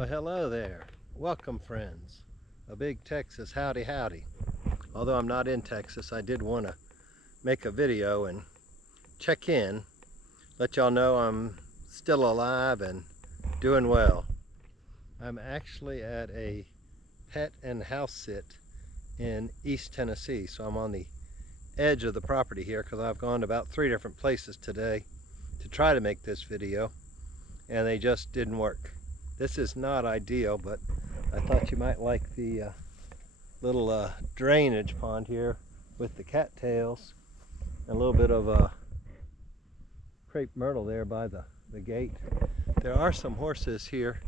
Well, hello there. Welcome, friends. A big Texas howdy howdy. Although I'm not in Texas, I did want to make a video and check in, let y'all know I'm still alive and doing well. I'm actually at a pet and house sit in East Tennessee, so I'm on the edge of the property here because I've gone to about 3 different places today to try to make this video, and they just didn't work. This is not ideal, but I thought you might like the little drainage pond here with the cattails and a little bit of crepe myrtle there by the gate. There are some horses here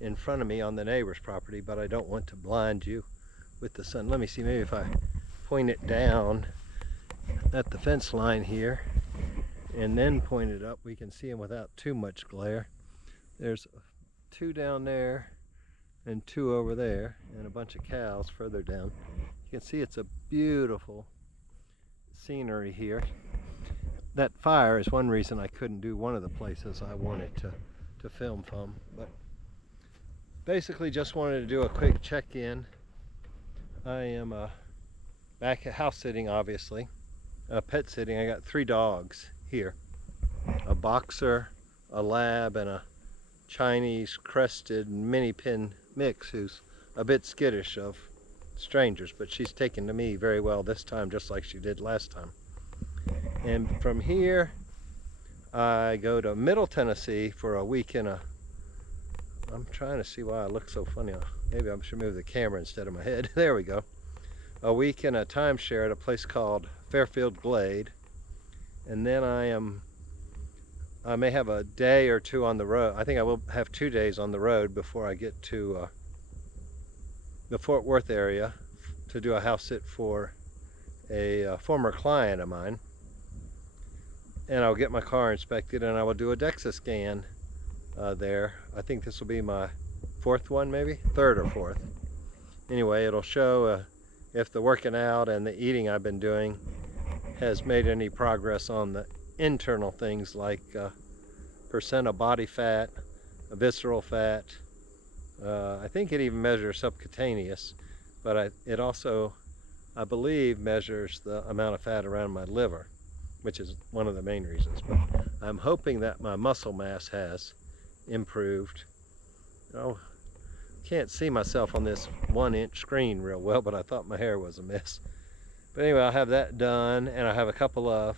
in front of me on the neighbor's property, but I don't want to blind you with the sun. Let me see, maybe if I point it down at the fence line here and then point it up, we can see them without too much glare. There's 2 down there and 2 over there and a bunch of cows further down. You can see it's a beautiful scenery here. That fire is one reason I couldn't do one of the places I wanted to film from, but basically just wanted to do a quick check-in. I am back at house sitting, obviously, pet sitting. I got 3 dogs here, a boxer, a lab, and a Chinese crested mini pin mix who's a bit skittish of strangers, but she's taken to me very well this time, just like she did last time. And from here I go to Middle Tennessee for a week in I'm trying to see why I look so funny. Maybe I should move the camera instead of my head. There we go. A week in a timeshare at a place called Fairfield Glade, and then I may have a day or 2 on the road. I think I will have 2 days on the road before I get to the Fort Worth area to do a house sit for a former client of mine. And I'll get my car inspected and I will do a DEXA scan there. I think this will be my 4th one, maybe 3rd or 4th. Anyway, it'll show if the working out and the eating I've been doing has made any progress on the internal things like percent of body fat, visceral fat. I think it even measures subcutaneous, but it also, I believe, measures the amount of fat around my liver, which is one of the main reasons. But I'm hoping that my muscle mass has improved. Oh, can't see myself on this 1-inch screen real well, but I thought my hair was a mess. But anyway, I'll have that done, and I have a couple of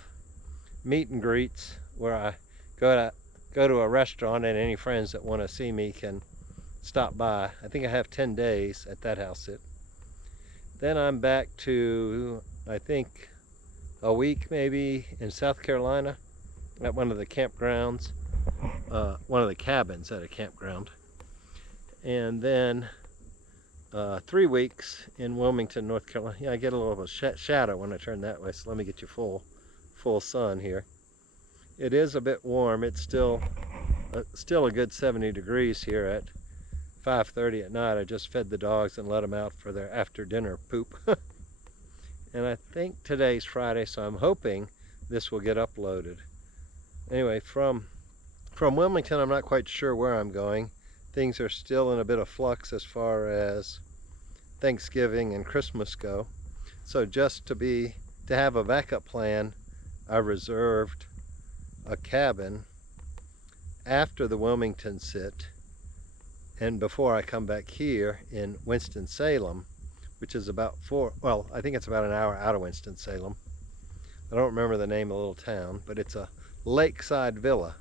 meet and greets where I go to a restaurant, and any friends that want to see me can stop by. I think I have 10 days at that house sit. Then I'm back to, I think, a week maybe in South Carolina at one of the campgrounds, one of the cabins at a campground. And then 3 weeks in Wilmington, North Carolina. Yeah, I get a little bit of shadow when I turn that way, so let me get you full sun here. It is a bit warm. It's still a good 70 degrees here at 5:30 at night. I just fed the dogs and let them out for their after dinner poop. And I think today's Friday, so I'm hoping this will get uploaded. Anyway, from Wilmington, I'm not quite sure where I'm going. Things are still in a bit of flux as far as Thanksgiving and Christmas go. So just to have a backup plan, I reserved a cabin after the Wilmington sit and before I come back here in Winston-Salem, which is about I think it's about an hour out of Winston-Salem. I don't remember the name of the little town, but it's a lakeside villa.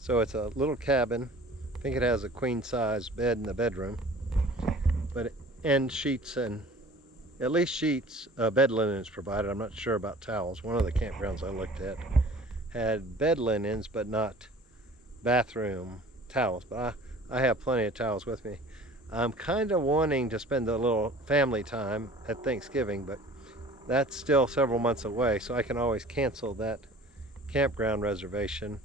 So it's a little cabin. I think it has a queen-size bed in the bedroom, and sheets, and at least sheets, bed linen is provided. I'm not sure about towels. One of the campgrounds I looked at had bed linens, but not bathroom towels. But I have plenty of towels with me. I'm kind of wanting to spend a little family time at Thanksgiving, but that's still several months away, so I can always cancel that campground reservation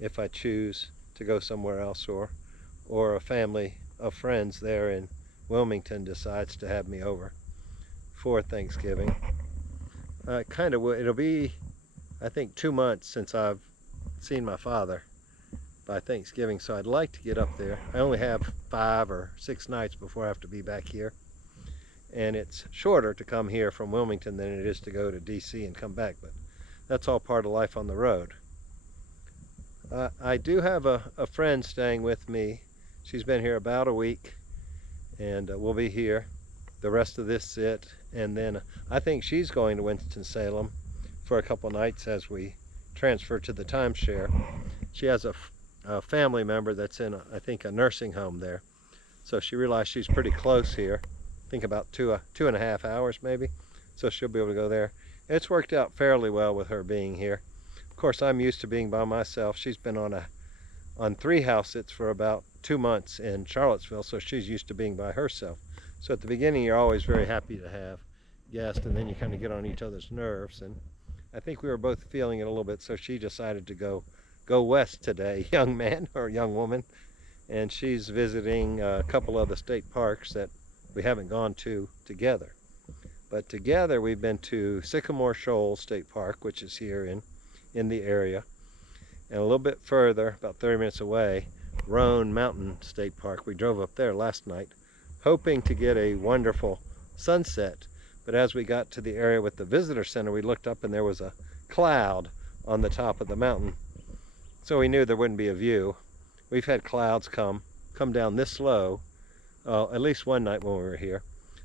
if I choose to go somewhere else, or a family of friends there in Wilmington decides to have me over for Thanksgiving. It'll be, I think, 2 months since I've seen my father. by Thanksgiving, so I'd like to get up there. I only have 5 or 6 nights before I have to be back here, and it's shorter to come here from Wilmington than it is to go to DC and come back, but that's all part of life on the road. I do have a friend staying with me. She's been here about a week, and we'll be here the rest of this sit, and then I think she's going to Winston-Salem for a couple nights as we transfer to the timeshare. She has a family member that's in, I think, a nursing home there, so she realized she's pretty close here. I think about 2.5 hours maybe, so she'll be able to go there. It's worked out fairly well with her being here. Of course, I'm used to being by myself. She's been on 3 house sits for about 2 months in Charlottesville, so she's used to being by herself. So at the beginning, you're always very happy to have guests, and then you kind of get on each other's nerves. And I think we were both feeling it a little bit, so she decided to go west today, young man or young woman, and she's visiting a couple of the state parks that we haven't gone to together. But together we've been to Sycamore Shoals State Park, which is here in the area, and a little bit further, about 30 minutes away, Roan Mountain State Park. We drove up there last night, hoping to get a wonderful sunset, but as we got to the area with the visitor center, we looked up and there was a cloud on the top of the mountain, so we knew there wouldn't be a view. We've had clouds come down this low, at least one night when we were here,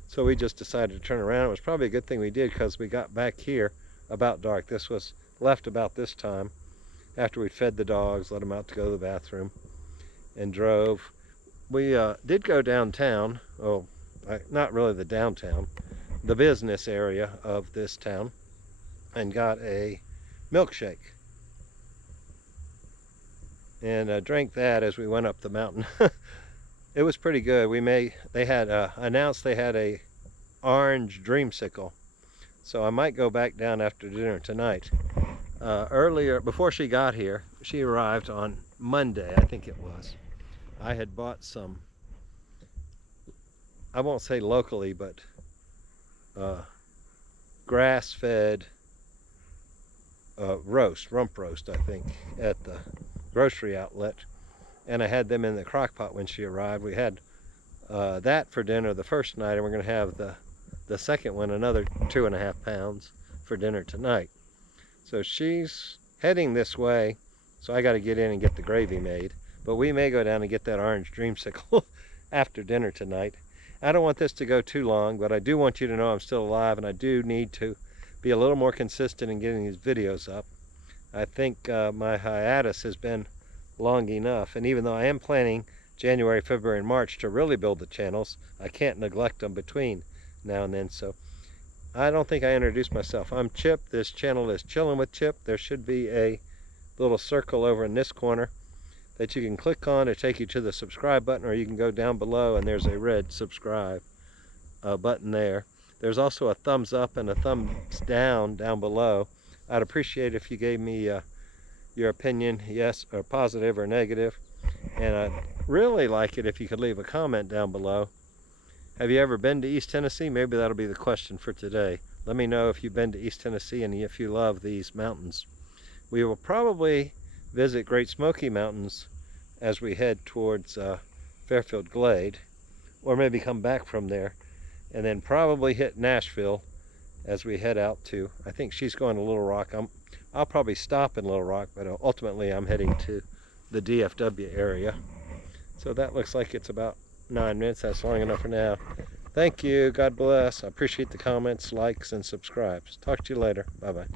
so we just decided to turn around. It was probably a good thing we did, because we got back here about dark. This was left about this time, after we'd fed the dogs, let them out to go to the bathroom, and drove. We did go downtown, not really the downtown, the business area of this town, and got a milkshake. And drank that as we went up the mountain. It was pretty good. They had announced they had a orange dreamsicle, so I might go back down after dinner tonight. Earlier, before she got here, she arrived on Monday, I think it was. I had bought some, I won't say locally, but grass-fed rump roast, I think, at the grocery outlet, and I had them in the crock pot when she arrived. We had that for dinner the first night, and we're going to have the second one, another 2.5 pounds, for dinner tonight. So she's heading this way, so I got to get in and get the gravy made. But we may go down and get that orange dreamsicle after dinner tonight. I don't want this to go too long, but I do want you to know I'm still alive, and I do need to be a little more consistent in getting these videos up. I think my hiatus has been long enough, and even though I am planning January, February, and March to really build the channels, I can't neglect them between now and then. So I don't think I introduced myself. I'm Chip. This channel is Chillin' with Chip. There should be a little circle over in this corner that you can click on to take you to the subscribe button, or you can go down below and there's a red subscribe button there. There's also a thumbs up and a thumbs down below. I'd appreciate if you gave me your opinion, yes or positive or negative, and I'd really like it if you could leave a comment down below. Have you ever been to East Tennessee? Maybe that'll be the question for today. Let me know if you've been to East Tennessee and if you love these mountains. We will probably visit Great Smoky Mountains as we head towards Fairfield Glade, or maybe come back from there, and then probably hit Nashville as we head out to, I think she's going to Little Rock. I'll probably stop in Little Rock, but ultimately I'm heading to the DFW area. So that looks like it's about 9 minutes. That's long enough for now. Thank you. God bless. I appreciate the comments, likes, and subscribes. Talk to you later. Bye-bye.